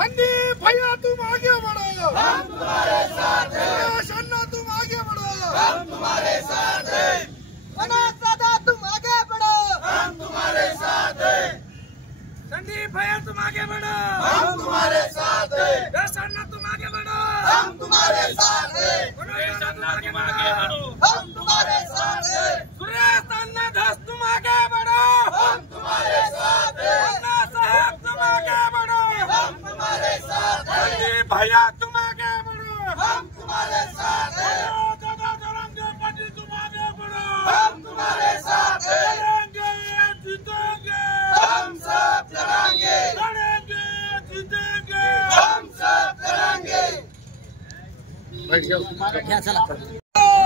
संदीप भैया तुम आगे बढ़ो, हम तुम्हारे साथ हैं। अन्ना तुम आगे बढ़ो, हम तुम्हारे साथ हैं। गणेश दादा तुम आगे बढ़ो, हम तुम्हारे साथ हैं। संदीप भैया तुम आगे बढ़ो, हम तुम्हारे साथ हैं। अन्ना तुम आगे बढ़ो, हम तुम्हारे साथ हैं। गणेश अन्ना तुम आगे बढ़ो, हम तुम्हारे साथ हैं। सुरेश अन्ना धस तुम आगे बढ़ो, हम तुम्हारे साथ हैं। अन्ना साहब तुम आगे बढ़ो, हम तुम्हारे साथ हैं। संदीप भैया तुम आगे बढ़ो, हम तुम्हारे साथ हैं। दादा जरंगे पाटिल तुम आगे बढ़ो, हम तुम्हारे साथ हैं। लड़ेंगे जीतेंगे, हम सब लड़ेंगे। लड़ेंगे जीतेंगे, हम सब लड़ेंगे।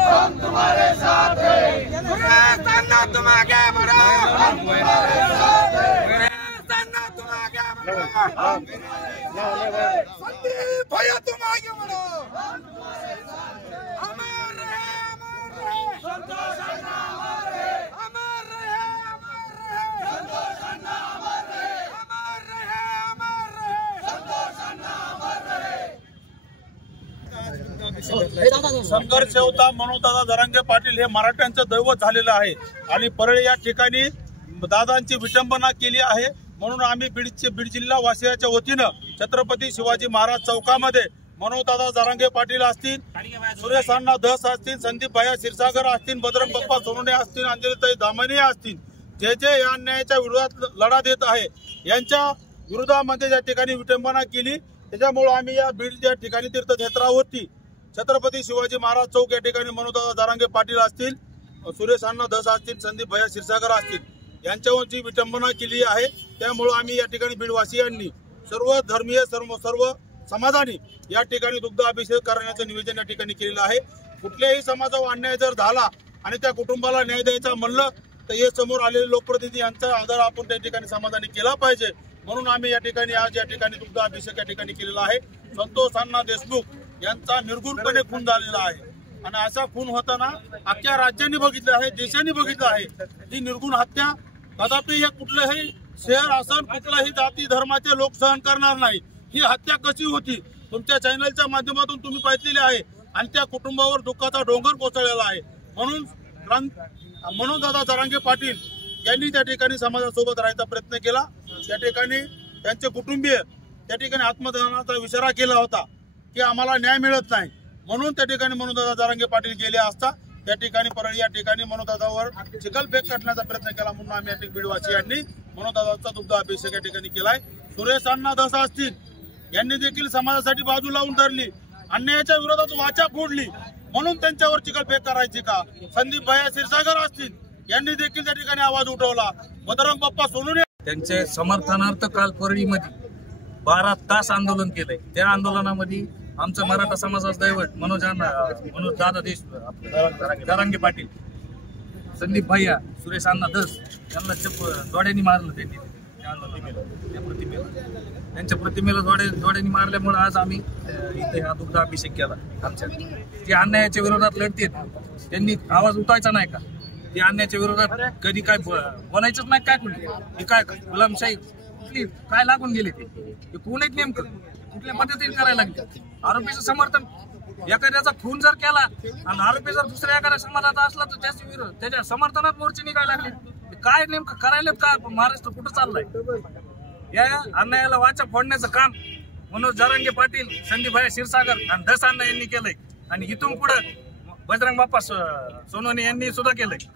हम तुम्हारे साथ हैं। सुरेश अन्ना तुम आगे बढ़ो, हम तुम्हारे साथ हैं। सुरेश अन्ना तुम आगे बढ़ो, हम संदीप भैया तुम आगे बढ़ो, हम तुम्हारे साथ हैं। अमर रहे, अमर रहे संतोष अन्ना, अमर रहे, अमर रहे, अमर रहे संतोष अन्ना, अमर रहे, अमर रहे, अमर रहे संतोष अन्ना, अमर रहे। संघर्ष होता मनोजदादा जरांगे पाटील हे मराठ्यांचं दैवत झालेलं आहे आणि परळी या ठिकाणी दादांची विटंबना केली आहे। म्हणून आम्ही बीड जिल्हा वासियाच्या वतीनं छत्रपती शिवाजी महाराज चौकामध्ये मनोजदादा जरांगे पाटील असतील, सुरेश अण्णा धस असतील, संदीप भैया क्षीरसागर असतील, बजरंग बाप्पा सोनवणे असतील, अंजलीताई दामानी असतील, जे जे या अन्यायाच्या विरोधात लढा देत आहे यांच्या विरोधामध्ये या ठिकाणी विटंबना केली। त्याच्यामुळे आम्ही या बीड या ठिकाणी तीर्थक्षेत्रावरती छत्रपती शिवाजी महाराज चौक या ठिकाणी मनोजदादा जरांगे पाटील असतील, सुरेश अण्णा धस असतील, संदीप भैया क्षीरसागर असतील यांच्यावरची विटंबना केली आहे। त्यामुळे आम्ही या ठिकाणी बीडवासियांनी सर्व धर्मीय सर्व समाजाने या ठिकाणी दुग्ध अभिषेक करण्याचं निवेदन या ठिकाणी केलेलं आहे। कुठल्याही समाजावर अन्याय जर झाला आणि त्या कुटुंबाला न्याय द्यायचा म्हणलं तर हे समोर आलेले लोकप्रतिनिधी यांचा आदर आपण त्या ठिकाणी समाजाने केला पाहिजे। म्हणून आम्ही या ठिकाणी आज या ठिकाणी दुग्ध अभिषेक या ठिकाणी केलेला आहे। संतोष अण्णा देशमुख यांचा निर्गुणपणे खून झालेला आहे आणि असा खून होताना अख्ख्या राज्यांनी बघितलं आहे, देशांनी बघितलं आहे। ही निर्गुण हत्या कदापि हे कुठलंही शहर असन, कुठल्याही जाती धर्माचे लोक सहन करणार नाही। ही हत्या कशी होती तुमच्या चॅनलच्या माध्यमातून तुम्ही पाहिलेली आहे आणि त्या कुटुंबावर दुःखाचा डोंगर कोसळलेला आहे। म्हणून मनोजदादा जरांगे पाटील यांनी त्या ठिकाणी समाजासोबत राहायचा प्रयत्न केला। त्या ठिकाणी त्यांचे कुटुंबीय त्या ठिकाणी आत्मदहनाचा इशारा केला होता की आम्हाला न्याय मिळत नाही, म्हणून त्या ठिकाणी मनोजदादा जरांगे पाटील गेले असता त्या ठिकाणी परळी या ठिकाणी मनोजदादावर चिखलफेक करण्याचा प्रयत्न केला। म्हणून आम्ही या ठिकाणी बीडवासियांनी मनोजदादाचा दुग्ध अभिषेक या ठिकाणी केलाय। सुरेश अण्णा धस असतील यांनी देखील समाजासाठी बाजू लावून धरली, अन्यायाच्या विरोधात वाचा फोडली, म्हणून त्यांच्यावर चिखलफेक करायची का? संदीप भैया क्षीरसागर असतील यांनी देखील त्या ठिकाणी आवाज उठवला। बजरंग बाप्पा सोनवणे त्यांचे समर्थनार्थ काल परळीमध्ये 12 तास आंदोलन केलंय। त्या आंदोलनामध्ये आमचं मराठा समाजाचं दैवत मनोजदादा जरांगे पाटील, संदीप भैया, सुरेश अण्णा धस यांना जोड्यांनी मारलं त्यांनी त्या आंदोलनाला, त्या प्रतिमेला, त्यांच्या प्रतिमेला जोड्यांनी मारल्यामुळे आज आम्ही इथे हा दुग्ध अभिषेक केला। आमच्या ते अन्यायाच्या विरोधात लढतेत, त्यांनी आवाज उठायचा नाही का? ते अन्यायाच्या विरोधात कधी काय बोलायचंच नाही काय? कुणी हे काय गुलामशाही कुठली काय लागून गेले? ते कोण आहेत नेमकं? कुठल्या पद्धतीने करायला लागले? आरोपीचं समर्थन, एखाद्याचा खून जर केला आणि आरोपी जर दुसऱ्या एखाद्या समाजाचा असला तर त्याच्या विरोध त्याच्या समर्थनात मोर्चे निघायला लागले। काय नेमकं करायला का? महाराष्ट्र कुठं चाललाय? या अन्यायाला वाचा फोडण्याचं काम मनोज जरांगे पाटील, संदीप भैया क्षीरसागर आणि धस अण्णा यांनी केलंय आणि इथून पुढे बजरंग बाप्पा सोनवणे यांनी सुद्धा केलंय।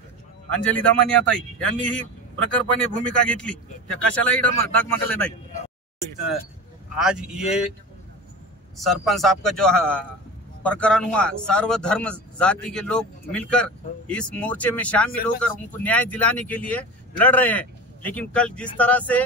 अंजली दामानी ताई यांनी ही प्रखरपणे भूमिका घेतली, त्या कशालाही डगमगले नाही। आज ये सरपंच साहब का जो प्रकरण हुआ, सर्व धर्म जाति के लोग मिलकर इस मोर्चे में शामिल होकर उनको न्याय दिलाने के लिए लड़ रहे हैं। लेकिन कल जिस तरह से